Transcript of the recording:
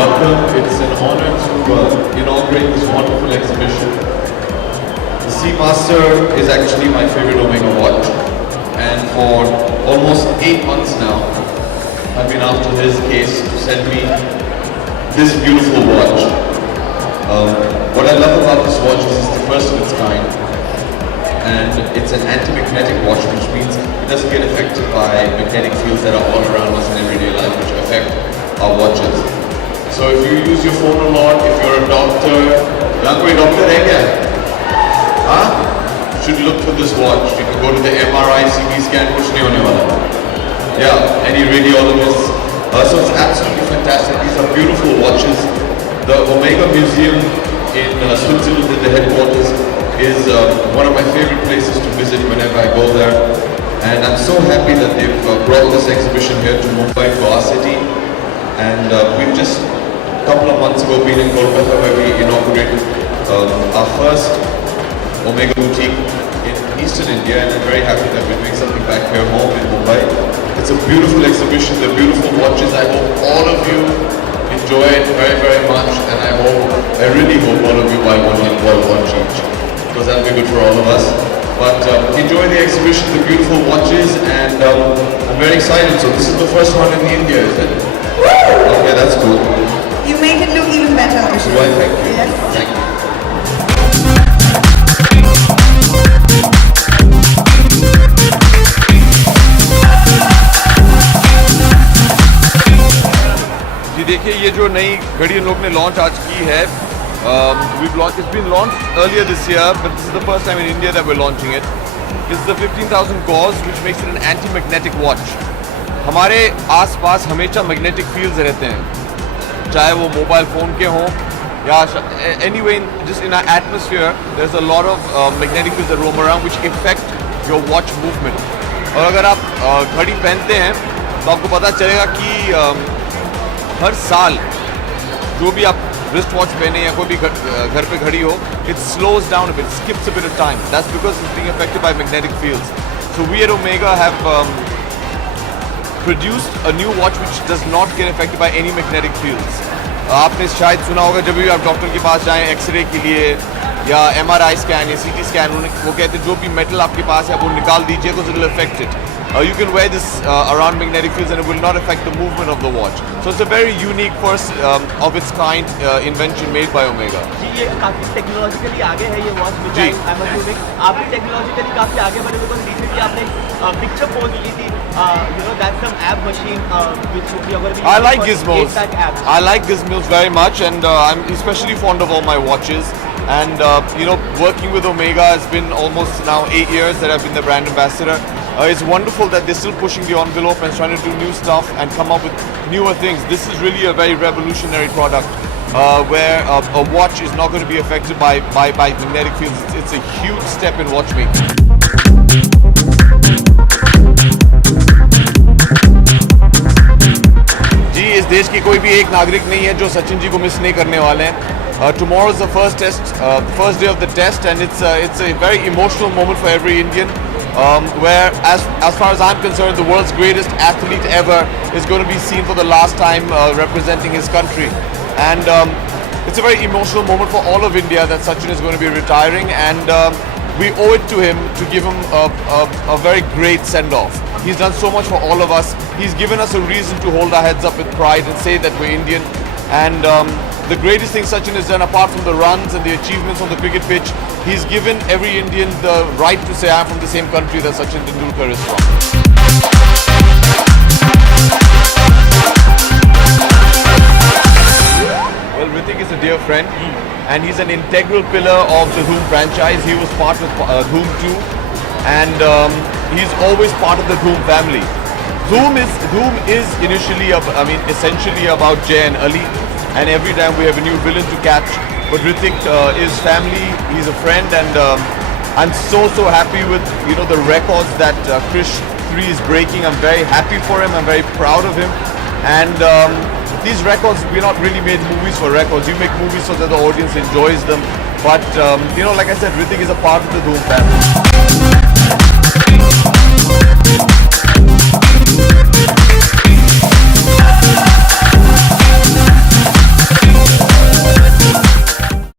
welcome. It's an honor to inaugurate this wonderful exhibition. The Seamaster is actually my favorite Omega watch, and for almost 8 months now, I've been after his case to send me this beautiful watch. What I love about this watch is it's the first of its kind, and it's an anti-magnetic watch, which means it doesn't get affected by magnetic fields that are all around us in everyday life, which affect our watches. So if you use your phone a lot, if you're a doctor, यहाँ कोई doctor है क्या? हाँ? You should look for this watch. You can go to the MRI, CT scan, कुछ नहीं होने वाला. Yeah, any radiologist. So it's absolutely fantastic. These are beautiful watches. The Omega Museum in Switzerland, in the headquarters, is one of my favorite places to visit whenever I go there. And I'm so happy that they've brought this exhibition here to Mumbai, to our city. And we've just a couple of months ago been in Kolkata, where we inaugurated our first Omega boutique in Eastern India, and I'm very happy that we're doing something back here home in Mumbai. It's a beautiful exhibition, they're beautiful watches. I hope all of you enjoy it very, very much, and I really hope all of you buy one each, because that'll be good for all of us. But enjoy the exhibition, the beautiful watches, and I'm very excited. So this is the first one in India, is it? Okay, that's cool. You make it look even better, Abhishek. Well, thank you. Yes. Thank you. जी देखिए, ये जो नई घड़ी इन लोग ने launch आज की है, it's been launched earlier this year, but this is the first time in India that we're launching it. This is the 15,000 gauge, which makes it an anti-magnetic watch. हमारे आसपास हमेशा मैग्नेटिक फील्ड्स रहते हैं, चाहे वो मोबाइल फ़ोन के हों या anyway, just in our atmosphere, there's a lot of magnetic fields that roam around which affect your watch movement. और अगर आप घड़ी पहनते हैं तो आपको पता चलेगा कि हर साल जो भी आप wrist watch पहने या कोई भी घर पे घड़ी हो, it slows down a bit, skips a bit of time. That's because it's being affected by magnetic fields. So we at Omega have produced a new watch which does not get affected by any magnetic fields. आपने शायद सुना होगा, जब भी आप doctor के पास जाएं x ray के लिए या MRI स्कैन या CT स्कैन, वो कहते हैं जो भी मेटल आपके पास है वो निकाल दीजिए because it will affect it. You can wear this around magnetic fields and it will not affect the movement of the watch. So it's a very unique, first of its kind invention made by Omega. जी, ये काफ़ी technologically आगे है ये watch जी। आप भी technologically काफ़ी आगे बढ़े बिकॉज रिसेंटली आपने पिक्चर पोस्ट की थी that's some app machine which you're going to be I like using for gizmos. AirTag apps. I like gizmos very much, and I'm especially fond of all my watches. And working with Omega has been almost now 8 years that I've been the brand ambassador. It's wonderful that they're still pushing the envelope and trying to do new stuff and come up with newer things. This is really a very revolutionary product where a watch is not going to be affected by magnetic fields. It's a huge step in watchmaking. जी, इस देश की कोई भी एक नागरिक नहीं है जो सचिन जी को मिस नहीं करने वाले हैं. Tomorrow is the first day of the test, and it's a very emotional moment for every Indian. Where, as far as I'm concerned, the world's greatest athlete ever is going to be seen for the last time representing his country. And it's a very emotional moment for all of India that Sachin is going to be retiring, and we owe it to him to give him a very great send-off. He's done so much for all of us. He's given us a reason to hold our heads up with pride and say that we're Indian. And the greatest thing Sachin has done, apart from the runs and the achievements on the cricket pitch, he's given every Indian the right to say, I'm from the same country that Sachin Tendulkar is from. Well, Hrithik is a dear friend, and he's an integral pillar of the Dhoom franchise. He was part of Dhoom 2, and he's always part of the Dhoom family. Dhoom is initially, essentially about Jay and Ali, and every time we have a new villain to catch. But Hrithik is family, he's a friend, and I'm so happy with the records that Krish 3 is breaking. I'm very happy for him, I'm very proud of him, and these records, we're not really made movies for records. You make movies so that the audience enjoys them. But like I said, Hrithik is a part of the Dhoom family.